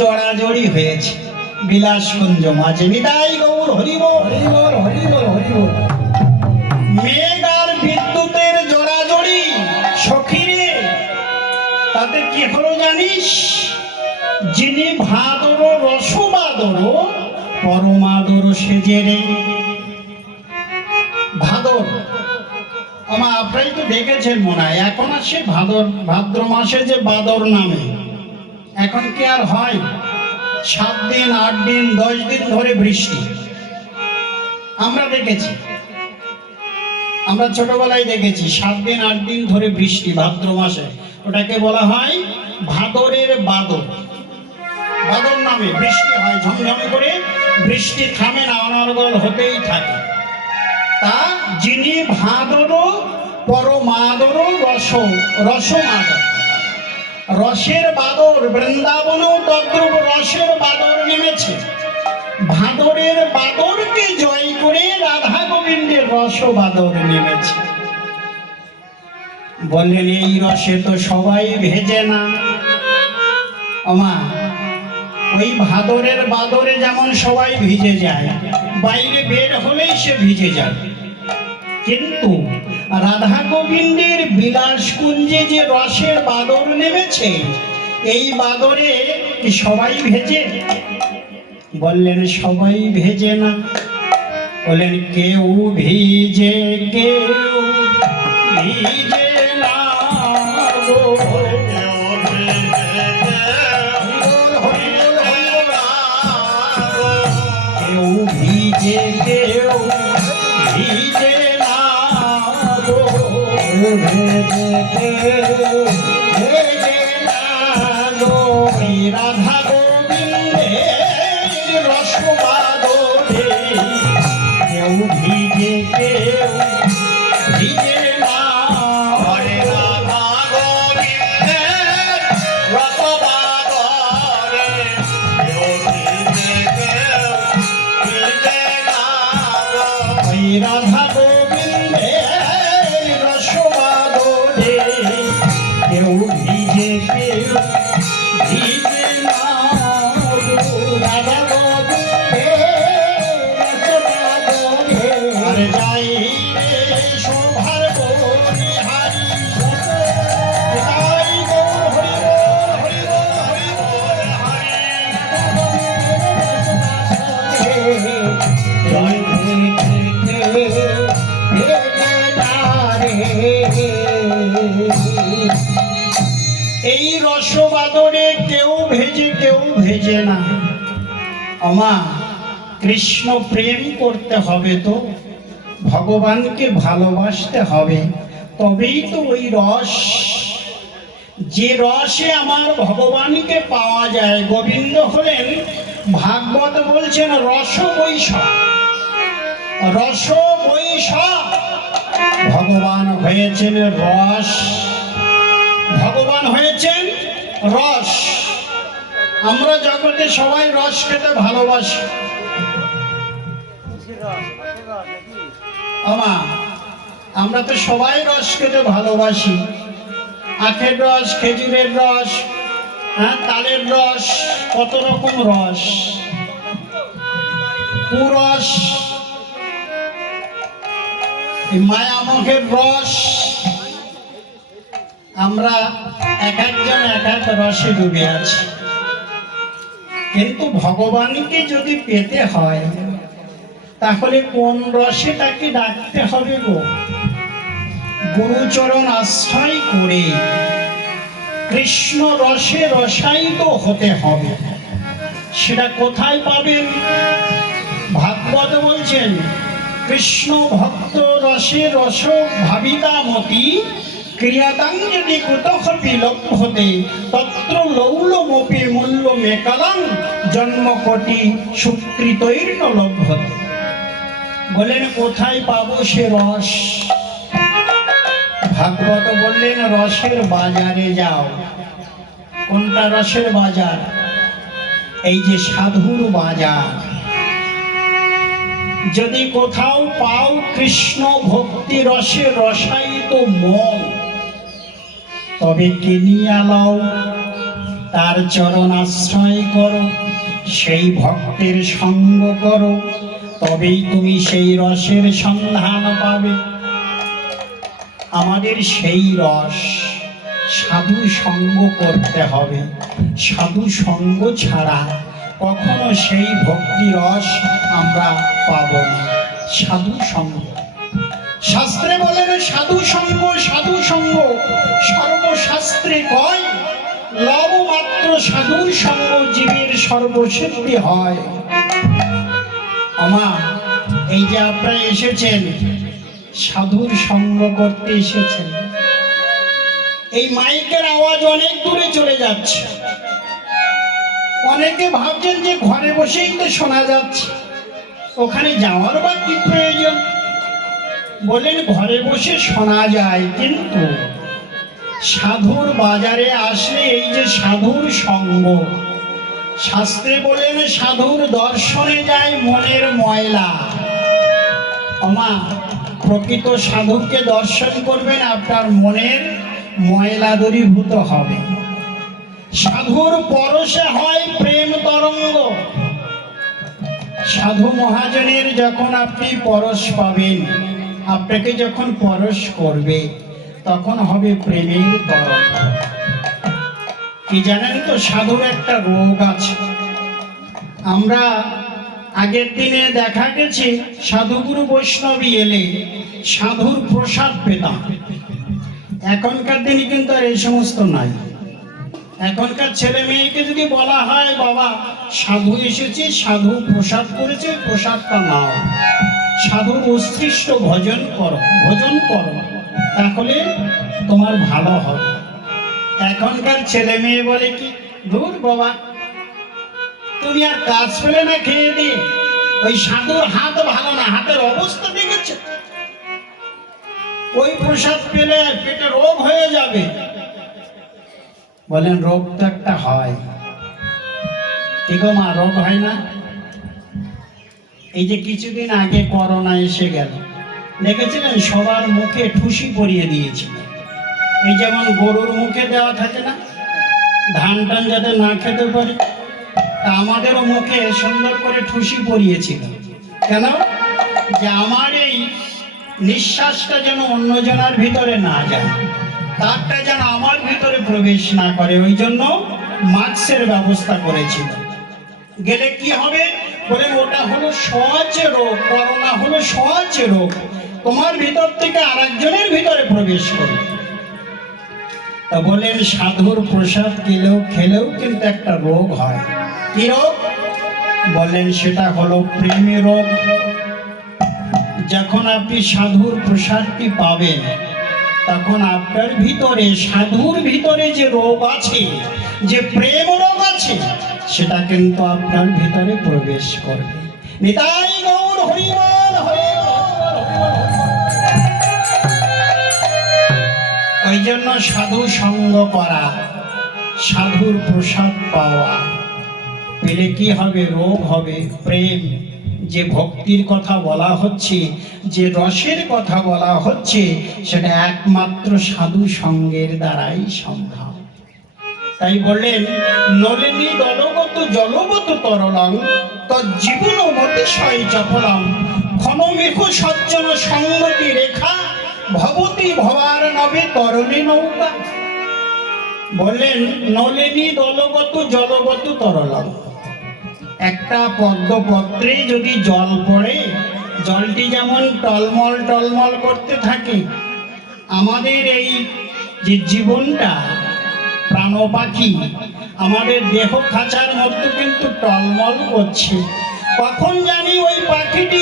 জড়াজড়ি হয়েছে বিলাসকুঞ্জ মাঝে। নিতাই গৌর হরি বল, হরি বল, হরি বল, হরি বল। মেঘ আর বিদ্যুতের জড়াজড়ি সখিরে, তাতে কি হলো জানিস? যিনি ভাদর রসবাদর পরমাদর সেজে রে। ভাদর আমার আপনারাই তো দেখেছেন মনে হয়, এখন আর সে ভাদ্র মাসে যে বাদর নামে, এখন কি আর হয়? 7 দিন 8 দিন 10 দিন ধরে বৃষ্টি আমরা দেখেছি, আমরা ছোটবেলায় দেখেছি 7 দিন 8 দিন ধরে বৃষ্টি ভাদ্র মাসে। ওটাকে বলা হয় ভাদরের বাদর। বাদর নামে বৃষ্টি হয়, ঝমঝম করে বৃষ্টি থামে না, অনর্গল হতেই থাকে। তা যিনি ভাদর পরমাদর রসমাদর, রসের বাদর, বৃন্দাবনেও তদ্রূপ রসের বাদর নেমেছে। ভাদরের বাদরকে জয় করে রাধা গোবিন্দের রস বাদর নেমেছে। বললেন এই রসে তো সবাই ভেজে না। আমা ওই ভাদরের বাদরে যেমন সবাই ভিজে যায়, বাইরে বের হলেই সে ভিজে যায়, কিন্তু রাধা গোবিন্দের বিলাস কুঞ্জে যে রসের বাদর নেমেছে, এই বাদরে কি সবাই ভেজে? বললেন সবাই ভেজে না। বললেন কেউ ভিজে, কেউ ভিজে না গো। কেউ ভিজে, কেউ ভিজে না গো। ভেজে না গো। রাধা গোবিন্দের রসবাদরে কেউ ভিজে, কেউ ভিজে না। হরে রাধা গোবিন্দের রসবাদরে কেউ ভিজে, কেউ ভিজে না গো। রাধা গোবিন্দের রসবাদরে কেউ ভিজে, কেউ ভিজে না গো। রাধা গোবিন্দের রসবাদরে আর যাই রে শোভার বনিহারি। নিতাই গৌর হরি বল, হরি বল, হরি বল, এই রসবাদরে কেউ ভেজে, কেউ ভেজে না। আমা কৃষ্ণ প্রেম করতে হবে, তো ভগবানকে ভালোবাসতে হবে, তবেই তো ওই রস, যে রসে আমার ভগবানকে পাওয়া যায়। গোবিন্দ হলেন, ভাগবত বলছেন রস বৈষ, রস বৈষ। ভগবান হয়েছেন রস, ভগবান হয়েছেন রস। আমরা জগতে সবাই রস খেতে ভালোবাসি। আমরা তো সবাই রস খেতে ভালোবাসি। আখের রস, খেজুরের রস, তালের রস, কত রকম রস, পুরস, মায়ামোহের রস। আমরা এক একজন এক এক রসে ডুবে আছি। কিন্তু ভগবানকে যদি পেতে হয়, তাহলে কোন রসে তাকে ডাকতে হবে গো? গুরুচরণ আশ্রয় করে কৃষ্ণ রসে রসায়িত হতে হবে। সেটা কোথায় পাবেন? ভাগবত বলছেন, কৃষ্ণ ভক্ত রসে রস ভাবিতামতি ক্রিয়াতাং যদি কুতঃপি লভ্যতে তত্র লৌলমপি মূল্য মেকালাং জন্মকোটি সুকৃতৈর্ন লভ্যতে। বলেন কোথায় পাবো সে রস? ভাগবত বললেন রসের বাজারে যাও। কোনটা রসের বাজার? এই যে সাধুর বাজার। যদি কোথাও পাও কৃষ্ণ ভক্তি রসে রসায়িত মন, তবে কিনিয়া লও। তার চরণ আশ্রয় করো, সেই ভক্তের সঙ্গ করো, তবেই তুমি সেই রসের সন্ধান পাবে। আমাদের সেই রস সাধু সঙ্গ করতে হবে। সাধু সঙ্গ ছাড়া কখনো সেই ভক্তি রস আমরা পাব না। সাধু সঙ্গ, শাস্ত্রে বলেন সাধু সঙ্গ, সাধু সঙ্গ সর্বশাস্ত্রে কয়, লব মাত্র সাধুর সঙ্গ জীবের সর্বসিদ্ধি হয়। আমা, এই যে আপনারা এসেছেন সাধুর সঙ্গ করতে এসেছেন, এই মাইকের আওয়াজ অনেক দূরে চলে যাচ্ছে। অনেকে ভাবছেন যে ঘরে বসেই তো শোনা যাচ্ছে, ওখানে যাওয়ার বা কি প্রয়োজন? বলেন ঘরে বসে শোনা যায়, কিন্তু সাধুর বাজারে আসলে এই যে সাধুর সঙ্গ, শাস্ত্রে বলেন সাধুর দর্শনে যায় মনের ময়লা। আমা, প্রকৃত সাধুকে দর্শন করবেন, আপনার মনের ময়লা দূরীভূত হবে। সাধুর পরশে হয় প্রেম তরঙ্গ। সাধু মহাজনের যখন আপনি পরশ পাবেন, আপনাকে যখন পরশ করবে, তখন হবে প্রেমের তরঙ্গ। কি জানেন তো, সাধুর একটা রোগ আছে। আমরা আগের দিনে দেখা গেছে সাধুগুরু বৈষ্ণবী এলে সাধুর প্রসাদ পেতাম। এখনকার দিনে কিন্তু আর এই সমস্ত নাই। এখনকার ছেলে মেয়েকে যদি বলা হয় বাবা সাধু এসেছে, সাধু প্রসাদ করেছে, প্রসাদটা নাও, সাধুর উৎকৃষ্ট ভজন করো, ভজন করো, তাহলে তোমার ভালো হবে। এখনকার ছেলে মেয়ে বলে কি, ধুর বাবা তুমি আর কাজ পেলে না খেয়ে দিয়ে, ওই সাধুর হাত ভালো না, হাতের অবস্থা দেখেছে, ওই প্রসাদ পেলে পেটে রোগ হয়ে যাবে। বলেন রোগ তো একটা হয়, ঠিক মা, রোগ হয় না? এই যে কিছুদিন আগে করোনা এসে গেল, দেখেছিলেন সবার মুখে ঠুসি পরিয়ে দিয়েছিল। এই যেমন গরুর মুখে দেওয়া থাকে না, ধান টান যাতে না খেতে পারে, তা আমাদেরও মুখে সুন্দর করে ঠুসি পরিয়েছিল। কেন? যে আমার এই নিঃশ্বাসটা যেন অন্যজনের ভিতরে না যায়, তারটা যেন আমার ভিতরে প্রবেশ না করে, ওই জন্য মাস্কের ব্যবস্থা করেছিল। গেলে কি হবে? বলে ওটা হলো সহজ রোগ, করোনা হলো সহজ রোগ, তোমার ভিতর থেকে আরেকজনের ভিতরে প্রবেশ করবে। তা বলেন সাধুর প্রসাদ খেলেও কিন্তু একটা রোগ হয়। কি রোগ? বলেন সেটা হলো প্রেমের রোগ। যখন আপনি সাধুর প্রসাদটি পাবেন, তখন আপনার ভিতরে, সাধুর ভিতরে যে রোগ আছে, যে প্রেম রোগ আছে, সেটা কিন্তু আপনার ভিতরে প্রবেশ করবে। নিতাই গৌর হরি বল, হরি বল। ওই জন্য সাধু সঙ্গ করা, সাধুর প্রসাদ পাওয়া, পেলে কি হবে? রোগ হবে। প্রেম, যে ভক্তির কথা বলা হচ্ছে, যে রসের কথা বলা হচ্ছে, সেটা একমাত্র সাধু সঙ্গের দ্বারাই সম্ভব। তাই বললেন নলিনী দলগত জলগত তরলং তজ্জীবন মতিশয় চপলং ঘনমেঘ সজ্জন সঙ্গতি রেখা ভবতি ভবার নবে তরণী নৌকা। বললেন নলিনী দলগত জলগত তরলং, একটা পদ্মপত্রে যদি জল পড়ে, জলটি যেমন টলমল টলমল করতে থাকে, আমাদের এই যে জীবনটা প্রাণ পাখি, আমাদের দেহ খাঁচার মধ্যে কিন্তু টলমল করছে। কখন জানি ওই পাখিটি